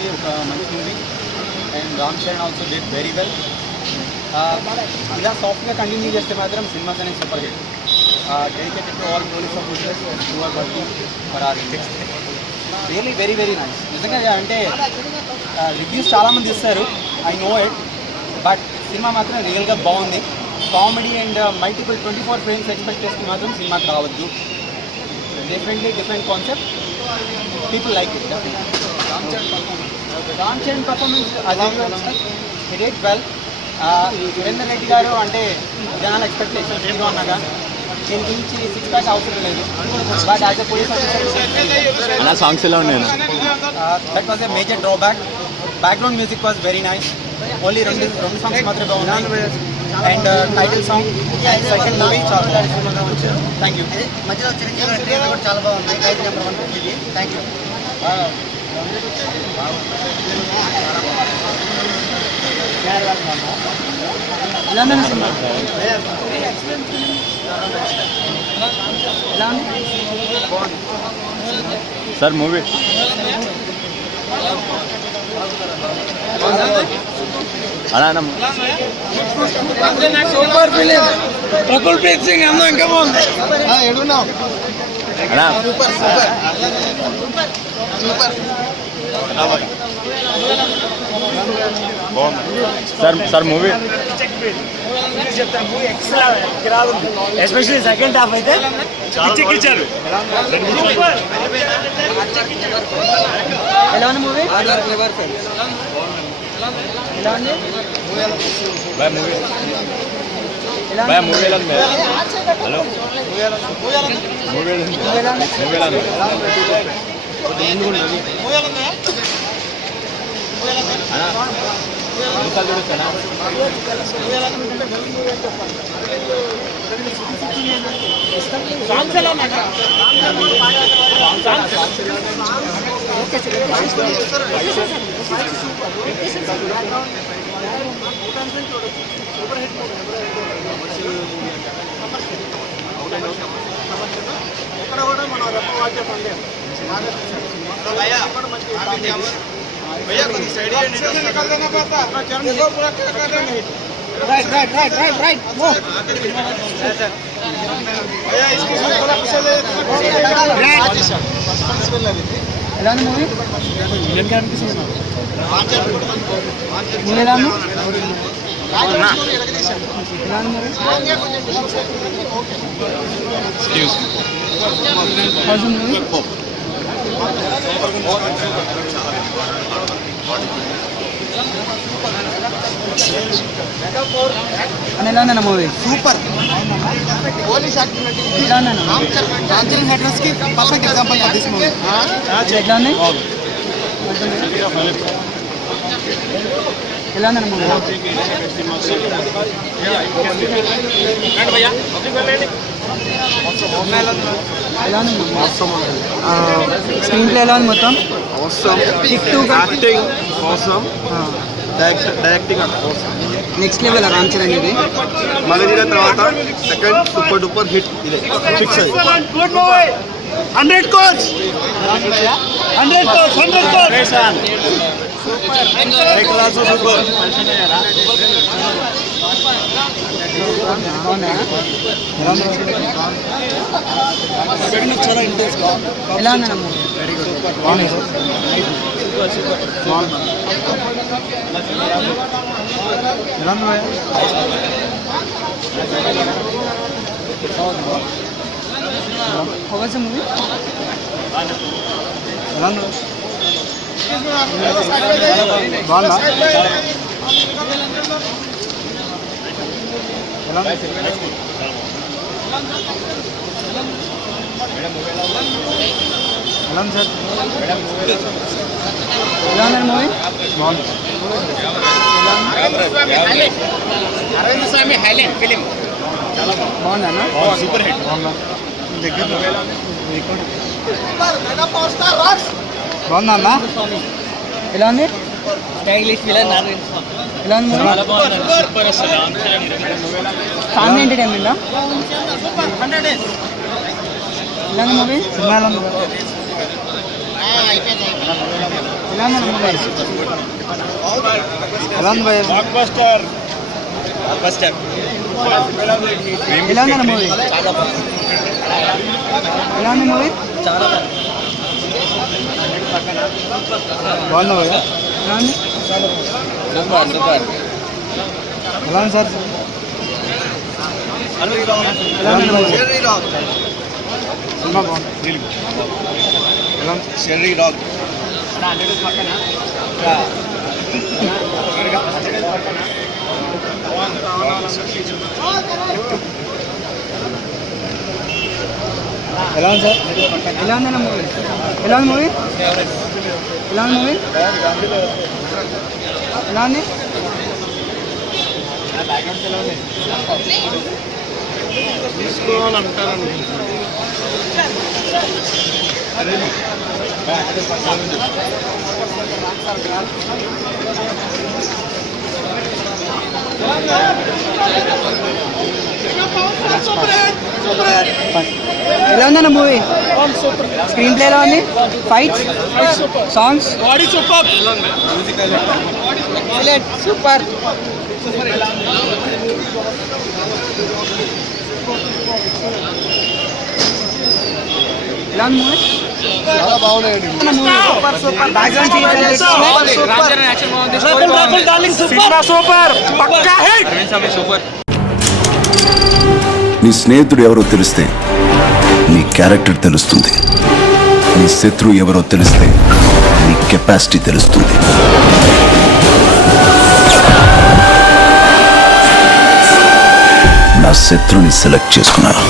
వచ్చేసి ఒక మంచి movie and Ram Charan also did very well. ఇలా సాఫ్ట్గా కంటిన్యూ చేస్తే మాత్రం సినిమాస్ అనేది super hit. Dedicated to all police officers who are working for our index. Really very very nice. నిజంగా అంటే రివ్యూస్ చాలామంది ఇస్తారు, I know it, but cinema మాత్రం రియల్గా బాగుంది. Comedy and multiple 24 frames expect చేస్తే మాత్రం సినిమాకి రావద్దు. Different concept, people like it. Ram Charan performance he did well. Surender Reddy గారు అంటే జనాల ఎక్స్పెక్టేషన్ హీరో అన్నాగా దీని గురించి 6 ప్యాక్ అవసరం లేదు, but as a police officer songs ఎలా ఉన్నాయి? That was a major drawback. Background music was very nice. Only రెండు సాంగ్స్ మాత్రమే బాగున్నాయి. And title song second movie చాలా బాగుంది. Thank you. మధ్యలో చిరంజీవి కూడా చాలా బాగుంది. ఖైదీ నెంబర్ 1 థ్యాంక్ యూ. ఎలా ఉంది సినిమా? ఎలా ఉంది సార్ మూవీ? అన్నా సూపర్ ఫిలిం. రకుల్ప్రీత్ సింగ్ అందం ఇంకా బాగుంది. ఎడున్నావు అన్నా? Super super super. Sir movie especially second half అయితే ఇచ్చారు. ఎలా ఉంది మూవీ? ఎలా ఉంది? మూవీ ఎలా ఉంది? హలో మూవీ ఎలా ఉంది? ఇక్కడ కూడా మన రెప్ప వాద్యం అండి. ఎలా ఉంది మూవీ? మూవీ ఎలా ఉంది? ఎలా ఉందన్న మూవీ? సూపర్. పోలీస్ యాక్టివిటీ ఎలా ఉందన్న? రామ్ చరణ్ అడ్రస్ కి perfect example of this movie. ఎట్లా ఉంది? ఎలా ఉందన్న మూవీ? ఎలా ఉంది? స్క్రీన్ ప్లే ఎలా ఉంది మొత్తం? యాక్టింగ్ అవసరం, డైరెక్టింగ్ అవసరం. నెక్స్ట్ లెవెల్ రామ్ చరణ్ ఇది. మగధీర తర్వాత సెకండ్ సూపర్ డూపర్ హిట్ ఇదే ఫిక్స్ అది. 100 crores. 100 crores. 100 crores. ఎలా ఉందన్న movie? How was the movie? Arvind Swamy highlight film బాగుందన్న? Super hit. బాగుందా అన్న? ఎలా ఉంది? స్టైలిష్ విలన్ ఎలా ఉంది? ఫ్యామిలీ ఎంటర్టైన్మెంటా? ఎలా ఉంది మూవీ? సినిమా ఎలా ఉంది? ఎలా ఉంది భయ్యా? బ్లాక్బస్టర్ ఎలా ఉందన్న మూవీ? ఎలా ఉంది మూవీ? బాగుందా భయ్యా? ఎలా ఉంది? ఎలా ఉంది సార్? ఎలా ఉంది మూవీ? సినిమా బాగుంది. ఎలా ఉంది? షెర్రీ రాక్ ఎలా ఉంది సార్? ఎలా ఉందన్న మూవీ? ఎలా ఉంది మూవీ? ఎలా ఉంది మూవీ? ఎలా ఉంది? తీసుకోవాలంటారండి. ఎలా ఉందన్న మూవీ? స్క్రీన్ ప్లే ఎలా ఉంది? Fights, songs, body super. Super. ఎలా ఉంది మూవీ? చాలా బాగున్నాయండి. నీ స్నేహితుడు ఎవరో తెలిస్తే నీ క్యారెక్టర్ తెలుస్తుంది. నీ శత్రువు ఎవరో తెలిస్తే నీ కెపాసిటీ తెలుస్తుంది. నా శత్రుని సెలెక్ట్ చేసుకున్నాను.